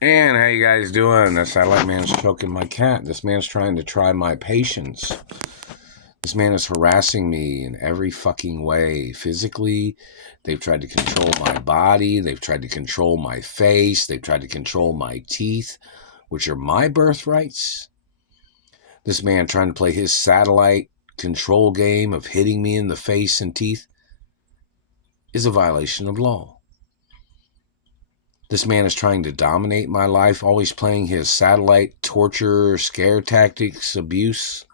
And how you guys doing? The satellite man's choking my cat. This man's trying to try my patience. This man is harassing me in every fucking way. Physically, they've tried to control my body. They've tried to control my face. They've tried to control my teeth, which are my birthrights. This man trying to play his satellite control game of hitting me in the face and teeth is a violation of law. This man is trying to dominate my life, always playing his satellite torture, scare tactics, abuse,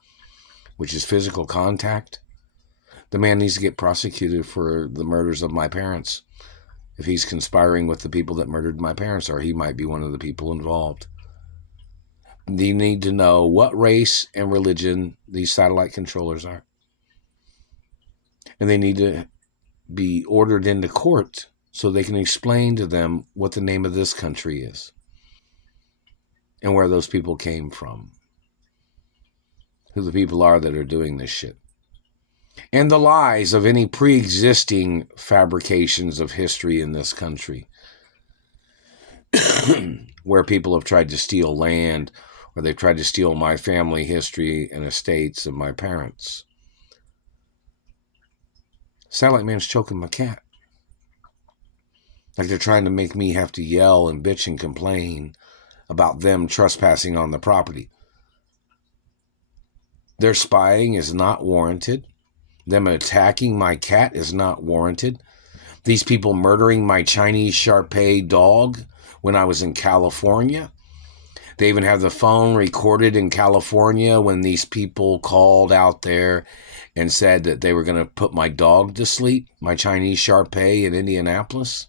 which is physical contact. The man needs to get prosecuted for the murders of my parents if he's conspiring with the people that murdered my parents, or he might be one of the people involved. You need to know what race and religion these satellite controllers are. And they need to be ordered into court so they can explain to them what the name of this country is and where those people came from, who the people are that are doing this shit, and the lies of any pre-existing fabrications of history in this country where people have tried to steal land, or they've tried to steal my family history and estates of my parents. Satellite man's choking my cat. Like they're trying to make me have to yell and bitch and complain about them trespassing on the property. Their spying is not warranted. Them attacking my cat is not warranted. These people murdering my Chinese Shar-Pei dog when I was in California. They even have the phone recorded in California when these people called out there and said that they were going to put my dog to sleep, my Chinese Shar-Pei in Indianapolis.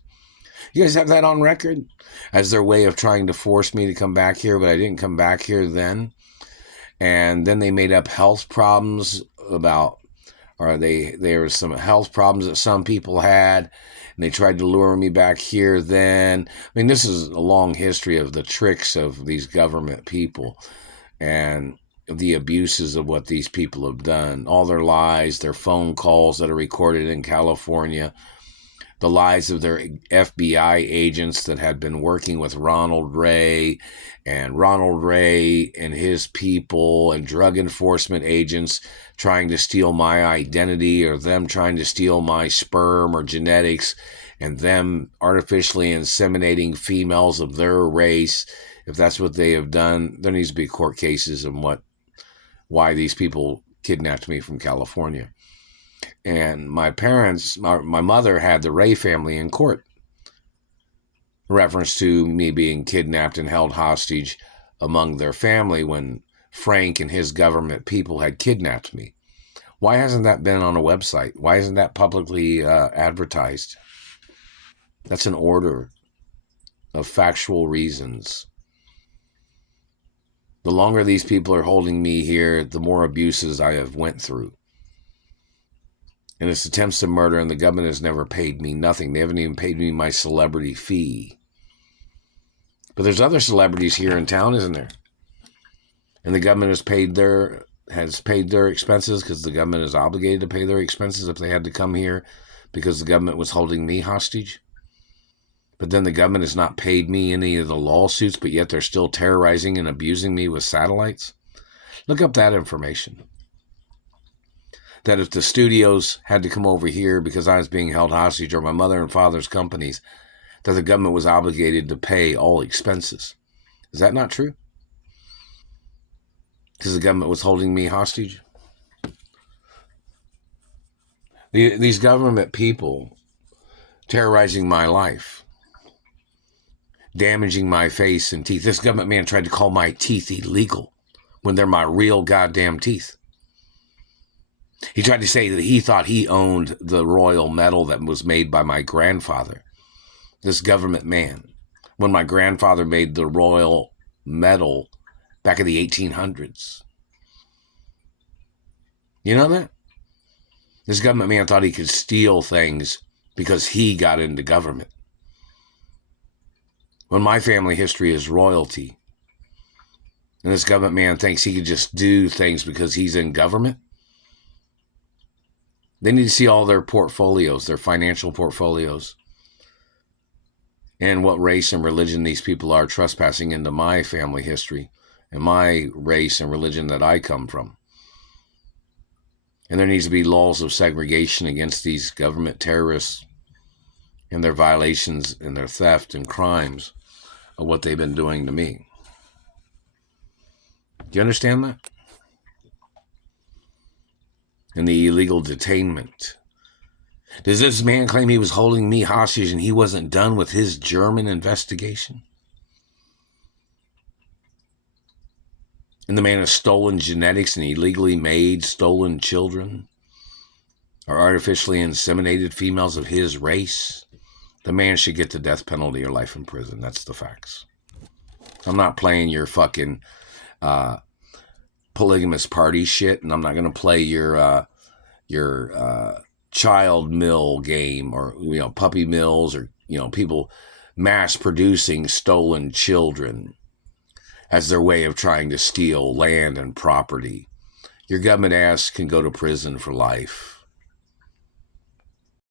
You guys have that on record as their way of trying to force me to come back here, but I didn't come back here then. And then they made up health problems about, or there were some health problems that some people had, and they tried to lure me back here then. I mean, this is a long history of the tricks of these government people and the abuses of what these people have done. All their lies, their phone calls that are recorded in California, the lies of their FBI agents that had been working with Ronald Ray and his people and drug enforcement agents trying to steal my identity, or them trying to steal my sperm or genetics, and them artificially inseminating females of their race. If that's what they have done, there needs to be court cases on why these people kidnapped me from California. And my parents, my mother had the Ray family in court, in reference to me being kidnapped and held hostage among their family when Frank and his government people had kidnapped me. Why hasn't that been on a website? Why isn't that publicly advertised? That's an order of factual reasons. The longer these people are holding me here, the more abuses I have went through. And it's attempts to murder, and the government has never paid me nothing. They haven't even paid me my celebrity fee. But there's other celebrities here in town, isn't there? And the government has paid their expenses, because the government is obligated to pay their expenses if they had to come here because the government was holding me hostage. But then the government has not paid me any of the lawsuits, but yet they're still terrorizing and abusing me with satellites. Look up that information. That if the studios had to come over here because I was being held hostage, or my mother and father's companies, that the government was obligated to pay all expenses. Is that not true? Because the government was holding me hostage? These government people terrorizing my life, damaging my face and teeth. This government man tried to call my teeth illegal when they're my real goddamn teeth. He tried to say that he thought he owned the royal medal that was made by my grandfather, this government man, when my grandfather made the royal medal back in the 1800s. You know that? This government man thought he could steal things because he got into government, when my family history is royalty. And this government man thinks he could just do things because he's in government. They need to see all their portfolios, their financial portfolios. and what race and religion these people are trespassing into my family history and my race and religion that I come from. And there needs to be laws of segregation against these government terrorists and their violations and their theft and crimes of what they've been doing to me. Do you understand that? And the illegal detainment. Does this man claim he was holding me hostage and he wasn't done with his German investigation? And the man has stolen genetics and illegally made stolen children or artificially inseminated females of his race? The man should get the death penalty or life in prison. That's the facts. I'm not playing your fucking polygamous party shit, and I'm not going to play your child mill game or, puppy mills or, people mass producing stolen children as their way of trying to steal land and property. Your government ass can go to prison for life.